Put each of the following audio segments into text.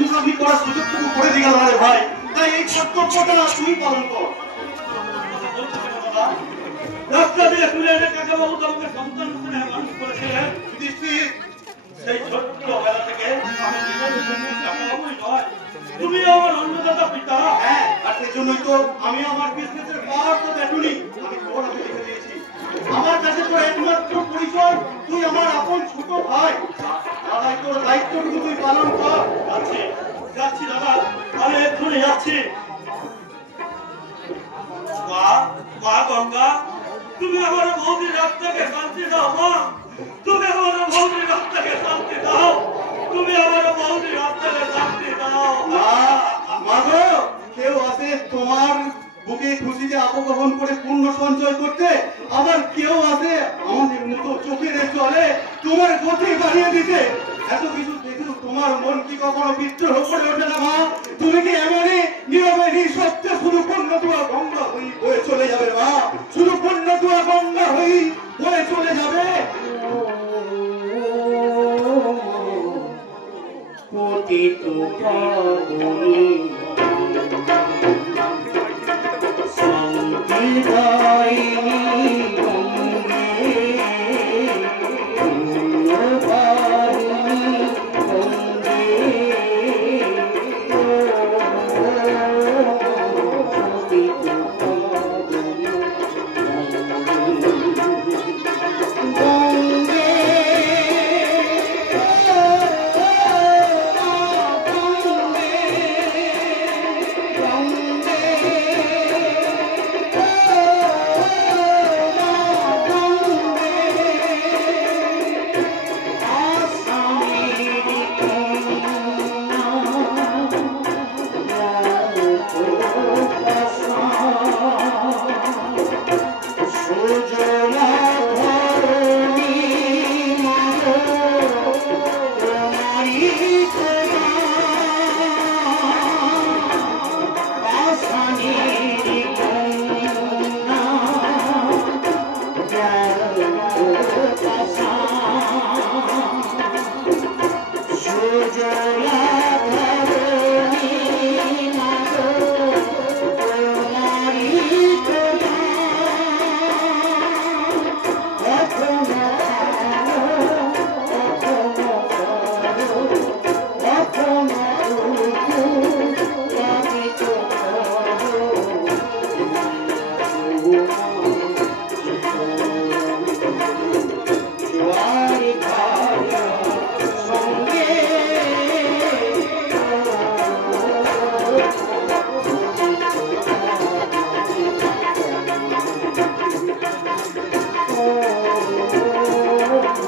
মুখামুখি করার সুযোগটুকু করে দিয়ে গেল রে ভাই। তাই এই কর্তব্যটা তুমি পালন কর। রাস্তা দিয়ে তুলে এনে কাকাবাবু তোমাকে সন্তান রূপে মানুষ করেছিলেন। যুধিষ্ঠির, সেই ছোট্টবেলা থেকে আমি নিজের জন্য কাকাবাবুই নয়, তুমি আমার অন্নদাতা পিতা। হ্যাঁ, আর সেই জন্যই তো আমি আমার বিজনেসের পাওয়ার তো দেখুনি, আমি তোর হাতে লিখে দিয়েছি। আমার কাছে তো একমাত্র পরিচয় তুই আমার আপন ছোট ভাই। দাদাই তোর দায়িত্বটুকু তুই পালন কর। যাচ্ছি যাচ্ছি দাদা, আমি এক্ষুনি যাচ্ছি। মা, মা গঙ্গা, তুমি আমার বৌদির রাস্তাকে শান্তি দাও। মা, তুমি আমার বৌদির রাস্তাকে শান্তি দাও। তুমি আমার বৌদির রাস্তাকে শান্তি দাও। মাগো, কেউ আছে তোমার বুকে খুশিতে আপগ্রহণ করে পূর্ণ সঞ্চয় করতে, আবার কেউ আছে আমাদের মতো চোখের চলে তোমার গতি বাড়িয়ে দিতে। এত কিছু দেখেও তোমার মন কি কখনো বিদ্রোহ করে ওঠে না? মা, তুমি কি এমনই নীরবে নিঃশব্দে শুধু পূর্ণতুয়া গঙ্গা হয়ে বয়ে চলে যাবে? মা, শুধু পূর্ণতুয়া গঙ্গা হয়ে বয়ে চলে যাবে? পতিত পাবনী শান্তি দায়িনী গঙ্গে পুণ্যকারিণী গঙ্গে পতিত পাবনী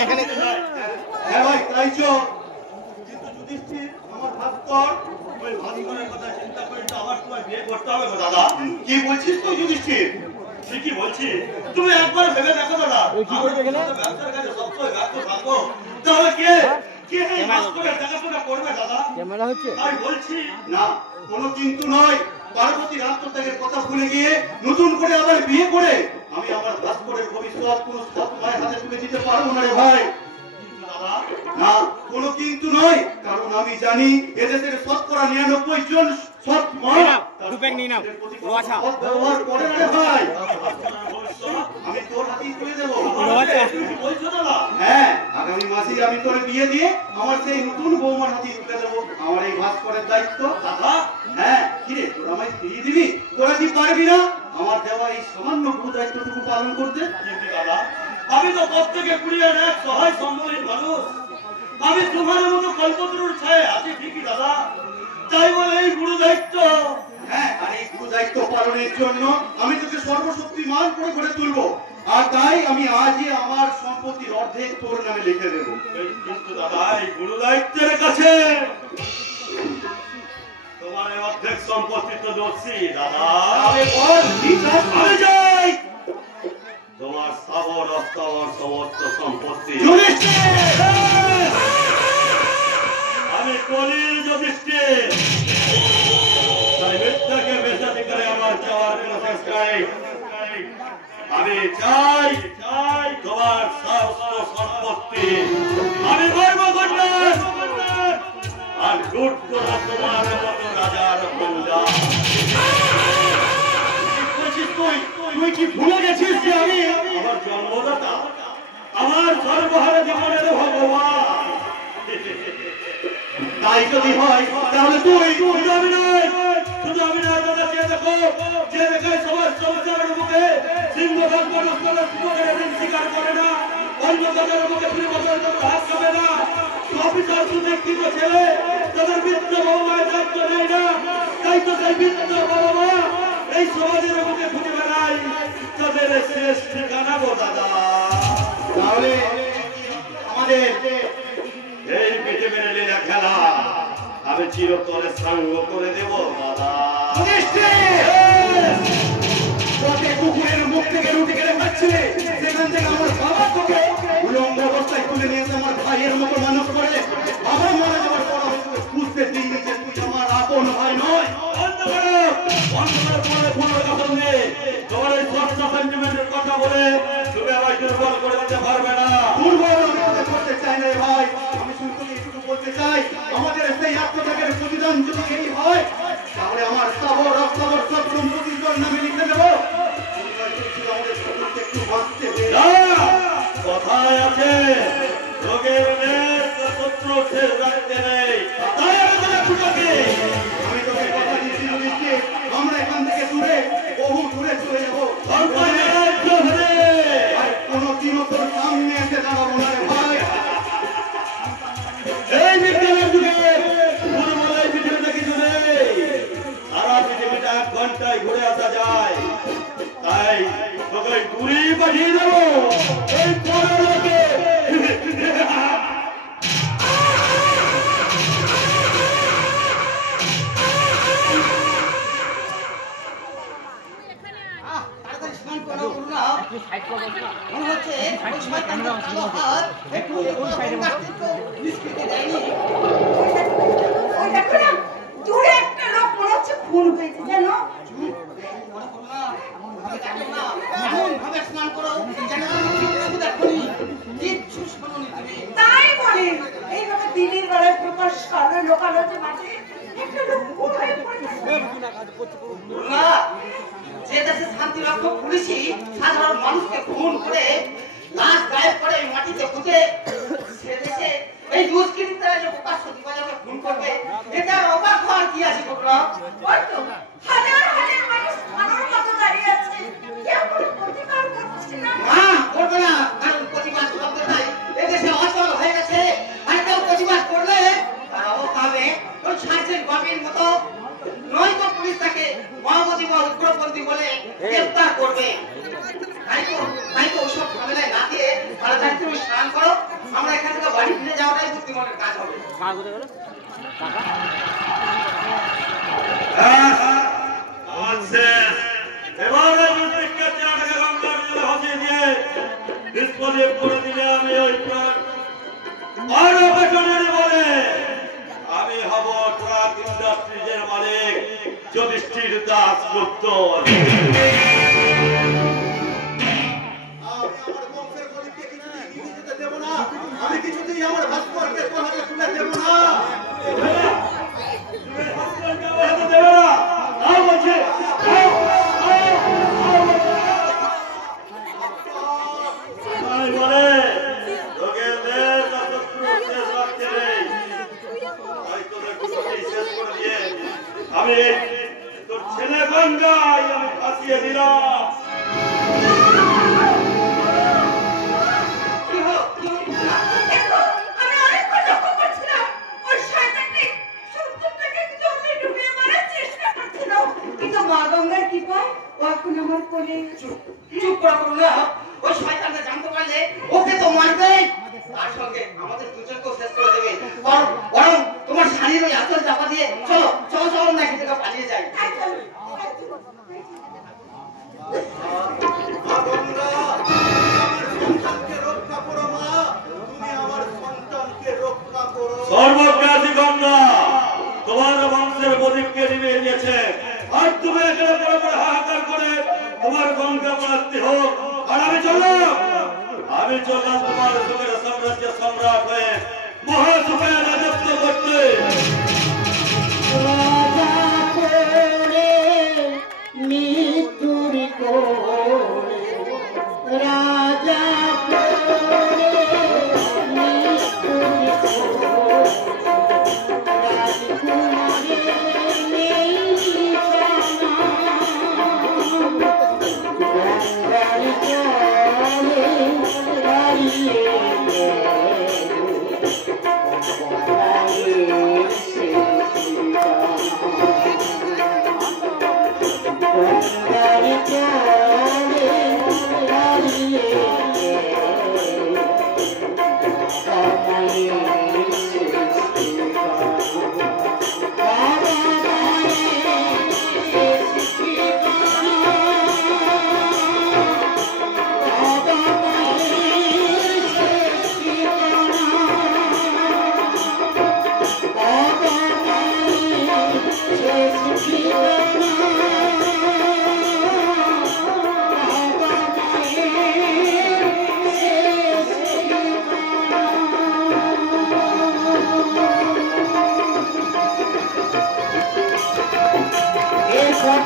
গঙ্গে কি বলছিস তুই যুধিষ্ঠির? ঠিকই বলছি, তুমি একবার ভেবে দেখো দাদা। ব্যবসার কাজে সবসময় ব্যস্ত থাকো, তাহলে কে এই মাস করে দেখাশোনা করবে দাদা? তাই বলছি। না, কোনো কিন্তু নয়। পার্বতী আত্মত্যাগের কথা ভুলে গিয়ে নতুন করে আবার বিয়ে করে আমি আমার ভাস্করের ভবিষ্যৎ কোন সৎ মায়ের হাতে তুলে দিতে পারবো না রে ভাই। না, কোনো কিন্তু নয়, কারণ আমি জানি এদেশের 99% জন সৎ মা ব্যবহার করে না রে ভাই। আমি তোর হাতেই তুলে দেবো। হ্যাঁ, আগামী মাসে আমি তোর বিয়ে দিয়ে আমার সেই নতুন বৌমার হাতেই তুলে দেবো আমার এই ভাস্করের দায়িত্ব। হ্যাঁ, কিরে, তোরা আমায় ফিরিয়ে দিবি? তোরা কি পারবি না আমার দেওয়া এই সামান্য গুরু দায়িত্বটুকু পালন করতে? দাদা, আমি তো প্রত্যেকে কুড়িয়ার এক সহায় সম্বলিত মানুষ। আমি তোমার মতো কল্পতরুর ছায় আছি ঠিকই দাদা, তাই বলে এই গুরু দায়িত্ব। হ্যাঁ, আর এই গুরু দায়িত্ব পালনের জন্য আমি তোকে সর্বশক্তিমান করে গড়ে তুলবো। আর তাই আমি আজই আমার সম্পত্তির অর্ধেক তোর নামে লিখে দেবো। কিন্তু দাদা, এই গুরু দায়িত্বের কাছে তোমার মানে অর্ধেক সম্পত্তি তো দোষী দাদা। আমি যাই তোমার স্থাবর অস্থাবর সমস্ত সম্পত্তি আমি কলির যুধিষ্ঠির, তাই মিথ্যাকে বেচাতে করে আমার চাওয়ার কোনো শেষ নাই। আমি চাই তোমার সমস্ত সম্পত্তি আমি গর্ব করলাম, আর লুট করা তোমার মতো রাজার ভান্ডার। তুই কি ভুলে গেছিস যে আমি আমার জন্মদাতা, আমার সর্বহারা জীবনের ভগবান। তাই যদি হয় তাহলে তুই শুধু আমি নয় দাদা, চেয়ে দেখো, যে দেখায় সবার সংসারের মুখে সিংহভাগ মানুষের ঋণ স্বীকার করে না, অন্য কথার মুখে ফিরে বছর হাত খাবে না, অফিসার সুশিক্ষিত ছেলে তাদের বৃদ্ধ বাবা মায়ের দায়িত্ব নেয় না, তাই তো সেই বৃদ্ধ বাবা মা এই সমাজের মুখে খুঁজে বেড়ায় তাদের শেষ ঠিকানা গো দাদা। তাহলে আমাদের এই পৃথিবীর লীলা খেলা আমি চিরতরে সাঙ্গ করে দেব দাদা। কুকুরের মুখ থেকে রুটি কেড়ে খাচ্ছিলে, সেখান থেকে আমার বাবা তোকে উলঙ্গ অবস্থায় তুলে নিয়ে আমার ভাইয়ের মতো মানুষ করে আমার মনে যাওয়ার পর বুঝতে দিইনি যে তুই আমার আপন ভাই নয়। কথা বলে তুমি আমায় দুর্বল করে দিতে পারবে না। দুর্বল আমি করতে চাই না ভাই, আমি শুধু এটুকু বলতে চাই আমাদের সেই আত্মত্যাগের প্রতিদান যদি এই হয় তাহলে আমার স্থাবর অস্থাবর সব সম্পত্তির নামে লিখে দেবো। আমাদের সকলকে একটু বাঁচতে দে। কথায় আছে রোগের শত্রু শেষ রাখতে নেই, তাই আমি তোকে আমি তোকে কথা দিচ্ছি আমরা এখান থেকে দূরে বহু দূরে চলে যাবো, আর কোনোদিনও তোর সামনে এসে দাঁড়াবো না রে ভাই। এই বিজ্ঞানের যুগে দুর্বলের পৃথিবীতে কিছু নেই, সারা পৃথিবীটা 1 ঘন্টায় ঘুরে আসা যায়, তাই তোকে দূরে পাঠিয়ে দেবো এই পরলোকে। তাই বলে এইভাবে দিনের বেলায় প্রকাশ কালো লোকালয়ে মাঝে একটা লোক খুন হয়ে পড়েছে। যে দেশে শান্তি রক্ষক পুলিশই সাধারণ মানুষকে খুন করে লাশ গায়েব করে মাটিতে পুঁতে, সে দেশে এই দুষ্কৃতীরা যে প্রকাশ্য দিবালোকে খুন করবে, এটা অবাক হওয়ার কি আছে ঘটনা? হয়তো হাজার হাজার মানুষ খানোর মতো দাঁড়িয়ে আছে, কেউ কোনো প্রতিকার করছে না। না করবে না, কারণ প্রতিবাদ করতে নাই এদেশে অচল হয়ে গেছে, আর কেউ প্রতিবাদ করলে তারাও পাবে ওই ছাড়ছেন গভীর মতো, নয়তো পুলিশ তাকে মহামতি বা উগ্রপন্থী বলে গ্রেফতার করবে। তাই তো ওসব ঝামেলায় না দিয়ে তাড়াতাড়ি তুমি স্নান করো, আমরা এখান থেকে বাড়ি ফিরে যাওয়াটাই বুদ্ধিমানের কাজ হবে। এবারে গঙ্গার জলে ভাসিয়ে দিয়ে নিষ্পদীপ করে দিলে আমি ওই আর পেছনের বলে আমি হব ট্রাক ইন্ডাস্ট্রিজের মালিক যুধিষ্ঠির দাশগুপ্ত। আমি কিছুতেই আমার ভাস্করকে তোর হাতে তুলে দেব না। দেবে না, তাও বলছে বলে লোকের দেশ শেষ রাখতে নেই, তাই তোদের দুটোকেই শেষ করে দিয়ে আমি তোর ছেলে গঙ্গায় আমি ফাঁসিয়ে দিলাম। আমি অনেকক্ষণ লক্ষ্য করছিলাম ওই শয়তানটি সূর্যটাকে জলে ডুবিয়ে মারার চেষ্টা করছিল, কিন্তু মা গঙ্গার কৃপায় ও এখন আমার কোলে। চুপ করে করুন, ওই শয়তানটা জানতে পারলে ওকে তো মারবে, তার সঙ্গে আমাদের দুজনকেও শেষ করে দেবে। বরং তোমার শাড়ির ওই আঁচল চাপা দিয়ে চলো চলো চলো না খেতে তুমি এখানে পড়ে পড়ে হাহাকার করে তোমার গঙ্গা প্রাপ্তি হোক। আর আমি চললাম তোমার সুখের সাম্রাজ্য সম্রাট হয়ে মহাসুখে রাজত্ব করতে। মৃত্যুর কোলে রাজা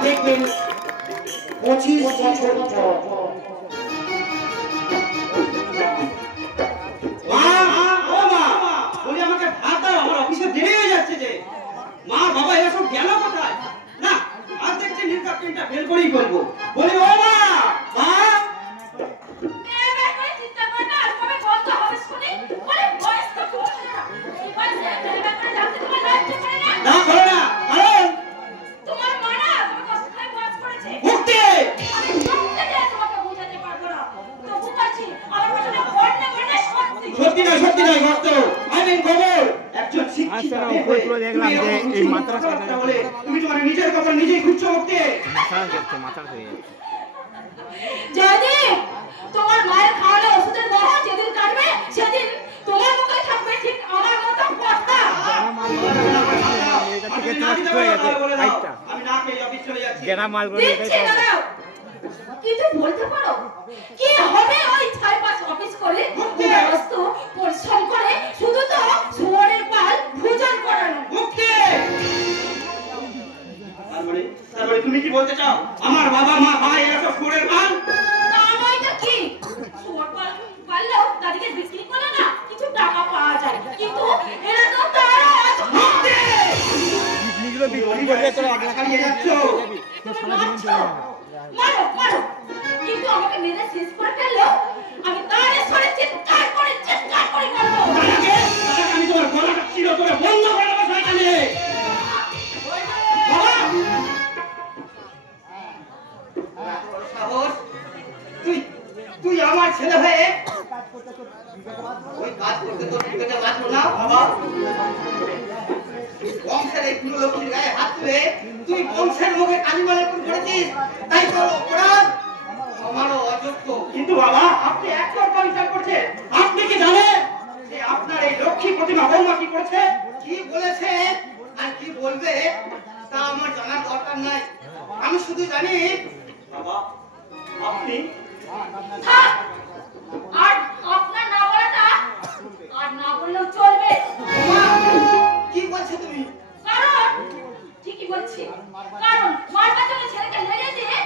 দেখবেন 25 বছর পর আমাকে ভাত দাও, আমার অফিসে দেরি হয়ে যাচ্ছে যে। মা বাবা এরা সব গেল কোথায়? না আর দেখছি নির্বাচনটা ফেল করেই করবো। বলি ও মা, মা সত্যি নয় ভক্ত, আমি খবর একজন শিক্ষিত মেয়ে হয়ে তুমি এই মাদ্রাসাটা বলে তুমি তোমার নিজের কথা নিজেই খুঁজছো মুক্তি। যেদিন তোমার মায়ের খাওয়ালে ওষুধের দেওয়া যেদিন কাটবে সেদিন তোমার মুখে থাকবে ঠিক আমার মতো কথা। আমি না খেয়ে অফিস চলে যাচ্ছি। কিন্তু বলতে পারো কি হবে ওই 4-5 অফিস করে ব্যস্ত পরিশ্রম করে শুধু তো শুয়োরের পাল ভোজন করানো। তারপরে তুমি কি বলতে চাও আমার বাবা মা ভাই এরা সব শুয়োরের পাল? তা নয়তো কি, শুয়োর পাল পাললেও তাদেরকে বিক্রি করলে না কিছু টাকা পাওয়া যায়, কিন্তু এরা তো তারা বিক্রি করে তোরা আগে খাইয়ে যাচ্ছ। মারো মারো, কিন্তু আমাকে মেরে শেষ করে ফেললো আমি তারে সরে চিৎকার করে করবো। আমি তোমার গলাটা চিরো করে বন্ধ করে দেবো শয়তানে। সাহস, তুই আমার ছেলে হয়ে ওই কাজ করতে তোর মুখে বাঁচলো না বাবা। বংশের এই পুরো লক্ষ্মীর গায়ে হাত তুলে তুই বংশের মুখে কালিমালেপন করেছিস, তাই তোর অপরাধ আমারও অযোগ্য। কিন্তু বাবা আপনি একতরফা বিচার করছেন। আপনি কি জানেন যে আপনার এই লক্ষ্মী প্রতিমা বৌমা কি করেছে, কি বলেছে আর কি বলবে তা আমার জানার দরকার নাই। আমি শুধু জানি বাবা আপনি আর আপনার না বলাটা আর না বললেও চলবে। কি বলছো তুমি? কারণ ঠিকই বলছি, কারণ মার কাছে ছেলেকে লেগে দিয়ে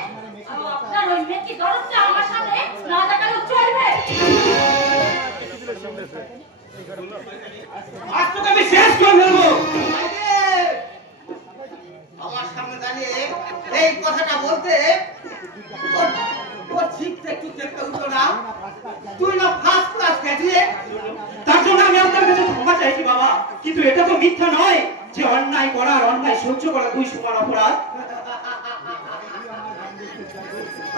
আপনার ওই মেয়েকে দরজা আমার সামনে না দেখালেও চলবে। আজ তোকে আমি শেষ করে ফেলবো। আমার সামনে দাঁড়িয়ে এই কথাটা বলতে তোর জিভটা একটু দেখতে উঠলো না? তুই না ফার্স্ট ক্লাস গ্র্যাজুয়েট, তার জন্য আমি আপনার কাছে ক্ষমা চাইছি বাবা। কিন্তু এটা তো মিথ্যা নয় যে অন্যায় করা আর অন্যায় সহ্য করা দুই সমান অপরাধ।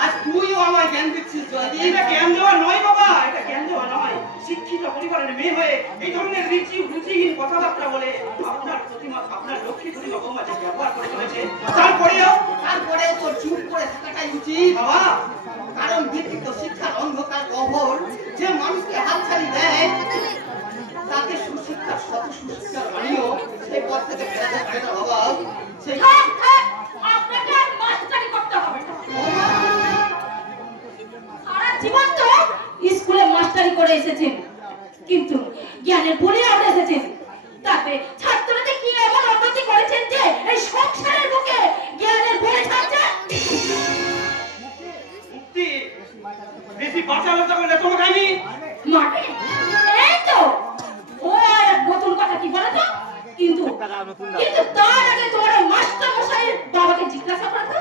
আজ তুইও আমায় জ্ঞান দিচ্ছিস। যদি এটা জ্ঞান দেওয়া নয় বাবা, এটা জ্ঞান দেওয়া নয়। শিক্ষিত পরিবারের মেয়ে হয়ে এই ধরনের রুচিহীন কথাবার্তা বলে আপনার প্রতিমা, আপনার লক্ষ্মী প্রতিমা বৌমা যে ব্যবহার করে চলেছে, তারপরেও তোর চুপ করে থাকাটাই উচিত বাবা। কারণ বিকৃত শিক্ষার অন্ধকার কবর যে মানুষকে হাতছানি দেয় তাকে সুশিক্ষার শত সুশিক্ষার বাণীও সেই পথ থেকে ফেরাতে পারে না বাবা। সেই আপনাকে আর এসেছেন, কিন্তু জ্ঞানের বলিয়া উঠে এসেছেন। তাতে ছাত্ররা কি এমন অবনতি করেছেন যে এই সংসারের বুকে জ্ঞানের বলে ছাড়ছে? মুক্তি বেশি বাঁচা বাঁচা করলে তোমাকে আমি মানে এই তো ও আর নতুন কথা কি বলে তো, কিন্তু তার আগে তোমার মাস্টার মশাইয়ের বাবাকে জিজ্ঞাসা করো তো,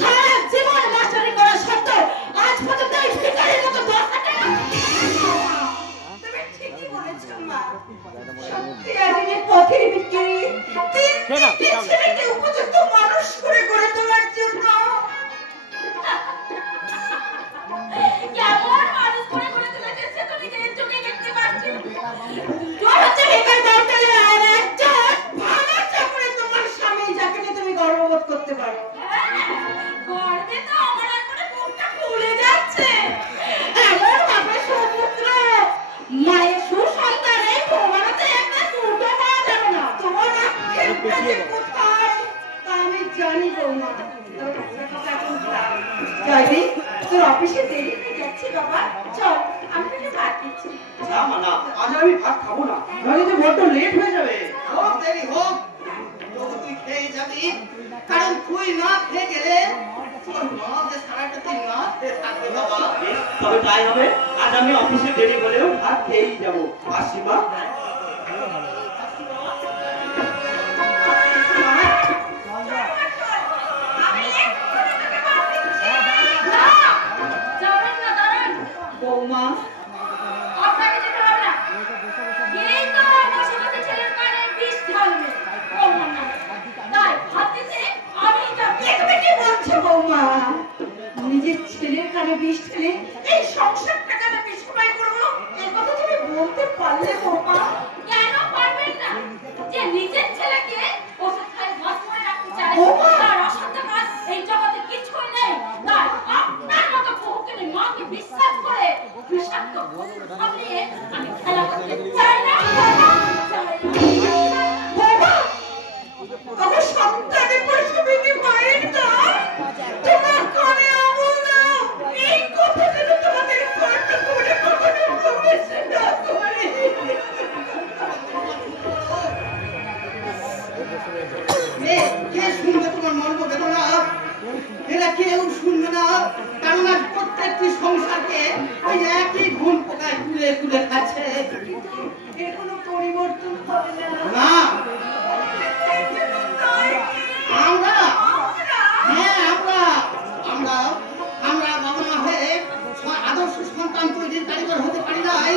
সারা জীবন মাস্টারি করার সত্ত্বেও আজ পর্যন্ত এই ভিখারির মতো দশাটা। তুমি ঠিকই বলেছো মা। সত্যি আজ এই পথের ভিখারি তিনটি ছেলেকে উপযুক্ত মানুষ করে গড়ে তোলার জন্য কেমন মানুষ করে করে তুলেছে সে তো নিজের চোখে দেখতে পাচ্ছি। তোর হচ্ছে বেকার দরকারে আর একজন ভালো চাকরি তোমার স্বামী যাকে নিয়ে তুমি গর্ববোধ করতে পারো। গর্বে তো আমার এখন মুখটা ফুলে যাচ্ছে। এমন ভাবে সুপুত্র মায়ের সুসন্তানে ভগবানতে একটা দুটো পাওয়া যাবে না। তোমার আক্ষেপটা যে কোথায় তা আমি জানি বৌমা। তোর কথা এখন থাক। জয়দি, তোর অফিসে দেরি হয়ে যাচ্ছে বাবা। চল, আমি তোকে ভাত দিচ্ছি। না মা না, আজ আমি ভাত খাবো না, নাহলে তো বড্ড লেট হয়ে যাবে। হোক দেরি হোক, তবু তুই খেয়ে যাবি, কারণ তুই না খেয়ে গেলে তোর মা যে সারাটা দিন না খেয়ে থাকবে বাবা। তবে তাই হবে, আজ আমি অফিসে দেরি হলেও ভাত খেয়েই যাবো। আসি মা। বৌমা, আপনাকে যেতে হবে না। এই তো আমার সমস্ত ছেলের কানে বিষ ঢালবে। বৌমা না। তাই ভাবতেছে আমি যাবো। তুমি কি বলছো বৌমা? নিজের ছেলের কানে বিষ ঢেলে এই সংসারটা কেন বিস্ময় করবো? এই কথা তুমি বলতে পারলে বৌমা? কেন পারবেন না? যে নিজের ছেলেকে ওষুধ খাই বস করে রাখতে চায়, বৌমা! তার অসাধ্য কাজ এই জগতে কিছুই নেই। তাই আপনার মতো বহুকে মাকে বিশ্বাস করে বিষাক্ত ওষুধ খাইয়ে আমি খেলা করতে চাই না। বৌমা, আমার সন্তানের প্রসবেকে মায়ের দায়, তোমার কানে আমল দাও। এই কথা যেন তোমাদের কণ্ঠ করে কখনো প্রবেশ না করে। কে শুনবে তোমার মর্ম বেদনা? এরা কেউ শুনবে না, কারণ আজ প্রত্যেকটি সংসারকে ওই একই ঘুম পোকায় কুলে কুলে খাচ্ছে। এর কোনো পরিবর্তন হবে না। না, আমরা হ্যাঁ আমরা বাবা মা হয়ে আদর্শ সন্তান তৈরির কারিগর হতে পারি নাই,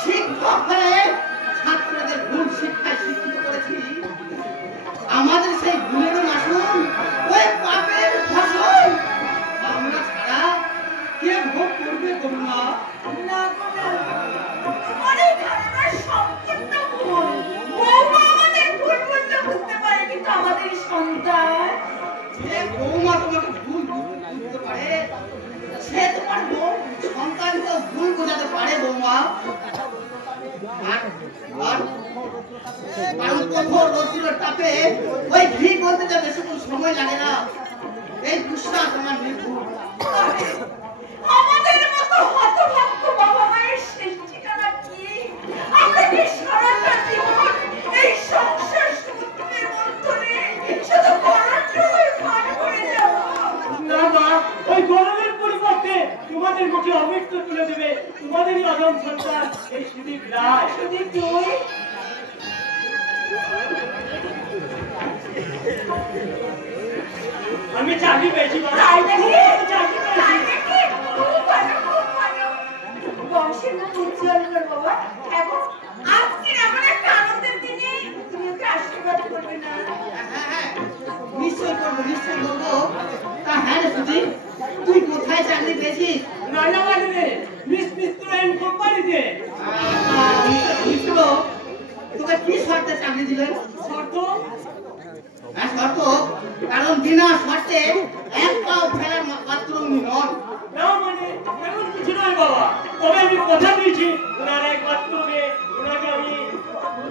শিক্ষক হয়ে ছাত্রদের ভুল শিক্ষায় শিক্ষিত করেছি। আমাদের সেই ভুলেরও নাশন, ওই পাপের ফসল আমরা ছাড়া কে ভোগ করবে করুণা? না গো না, তোমার এই ধারণা সম্পূর্ণ ভুল। বৌমা আমাদের ভুল বুঝতে বুঝতে পারে, কিন্তু আমাদের সন্তান যে বৌমা তোমাকে ভুল বুঝতে পারে, সে তোমার সন্তানকে ভুল বোঝাতে পারে বৌমা। কারণ কঠোর রোদ্দুরের তাপে ওই ঘি বলতে যা বেশিক্ষণ সময় লাগে না, এই বিশ্বাস আমার নির্ভুল। আমাদের মতো হতভাগ্য বাবা মায়ের শেষ ঠিকানা কি? আমরা কি সারাটা জীবন এই সংসার সমুদ্রের মন্থনে শুধু গরম হয়ে পার করে যাব? না মা, ওই গরমের পরিবর্তে তোমাদের মুখে অমৃত তুলে দেবে তোমাদেরই অদম সন্তান এই সুদীপ রায়। যদি তুই আমি চাকরি পেয়েছি মা, তাই নাকি? চাকরি তাই পেয়েছি। নাকি? খুব ভালো, খুব ভালো। বংশের নাম উজ্জ্বল কর বাবা। এবং আজকের এমন একটা আনন্দের দিনে তুমি ওকে আশীর্বাদ করবে না? হ্যাঁ, নিশ্চয় করবো, নিশ্চয় করবো। তা হ্যাঁ রে সুধীর, তুই কোথায় চাকরি পেয়েছিস? রাজাবাড়িতে মিস মিত্র এন্ড কোম্পানিতে। মিত্র, তোকে কি শর্তে চাকরি দিলেন? শর্ত? হ্যাঁ শর্ত, কারণ বিনা শর্তে একটাও ফেরার পাত্র উনি নন। না মানে এমন কিছু নয় বাবা, তবে আমি কথা দিয়েছি ওনার একমাত্র মেয়ে, ওনাকে আমি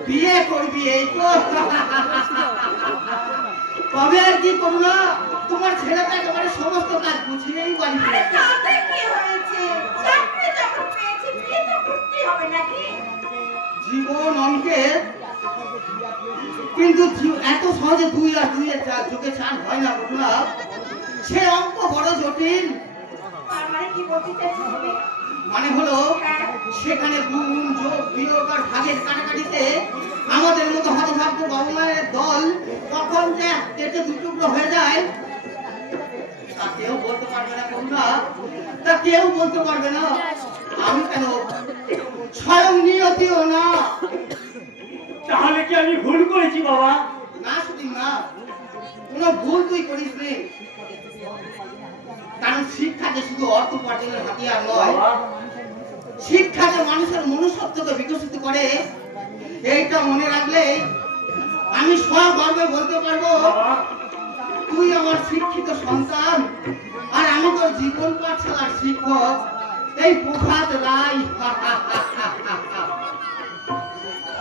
বিয়ে করবি, এই তো। তবে আর কি করবো না, তোমার ছেলেটা একেবারে সমস্ত কাজ বুঝিয়েই বাড়ি আরে ফিরেছে। তাতে কি হয়েছে? চাকরি যখন পেয়েছি বিয়ে তো করতেই হবে নাকি? জীবন অঙ্কের, কিন্তু এত সহজে 2 আর 2 এর যোগে 4 হয় না বন্ধুরা। সে অঙ্ক বড় জটিল। তার মানে কি বলতে চাইছো তুমি? মানে হলো সেখানে গুণ যোগ বিয়োগ আর ভাগের কাটাকাটিতে আমাদের মতো হতভাগ্য বাবা মায়ের দল কখন যে কেটে দুটুকরো হয়ে যায় তা কেউ বলতে পারবে না বন্ধুরা, তা কেউ বলতে পারবে না। আমি কেন, স্বয়ং নিয়তিও না। তাহলে কি আমি ভুল করেছি বাবা? না শুধু না, কোনো ভুল তুই করিস নি। কারণ শিক্ষা যে শুধু অর্থ উপার্জনের হাতিয়ার নয়, শিক্ষা যে মানুষের মনুষ্যত্বকে বিকশিত করে, এইটা মনে রাখলে আমি সগর্বে বলতে পারবো তুই আমার শিক্ষিত সন্তান আর আমি তোর জীবন পাঠশালার শিক্ষক এই প্রভাত রায়।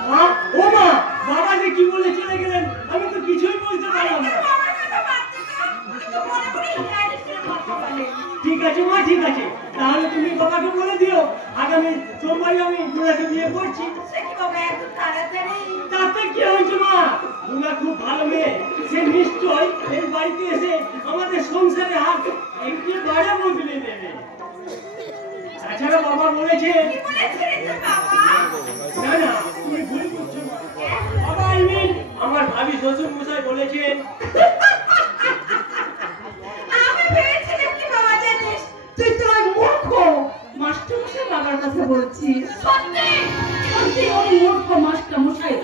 মা, ও মা, বাবা যে কি বলে চলে গেলেন আমি তো কিছুই বুঝতে পারলাম না। আমার কথা বাদ দে তো। কিন্তু মনে করি ইংরেজি ছেলে কথা বলে। ঠিক আছে মা, ঠিক আছে, তাহলে তুমি বাবাকে বলে দিও আগামী সোমবারে আমি দুলাকে বিয়ে করছি। সে কি বাবা এত তাড়াতাড়ি? তাতে কি হয়েছে মা, দুলা খুব ভালো মেয়ে, সে নিশ্চয় এই বাড়িতে এসে আমাদের সংসারে হাত একেবারে বদলে দেবে। তাছাড়া বাবা বলেছে, কি বলেছিলি তুই বাবা? না না তুমি ভুল করছো না বাবা, আমার ভাবি শ্বশুর মশাই বলেছেন। আমি ভেবেছিলাম কি বাবা জানিস, তুই তো ওই মূর্খ মাস্টার মশাই বাবার কথা বলছিস। সত্যি সত্যি ওই মূর্খ মাস্টার মশাই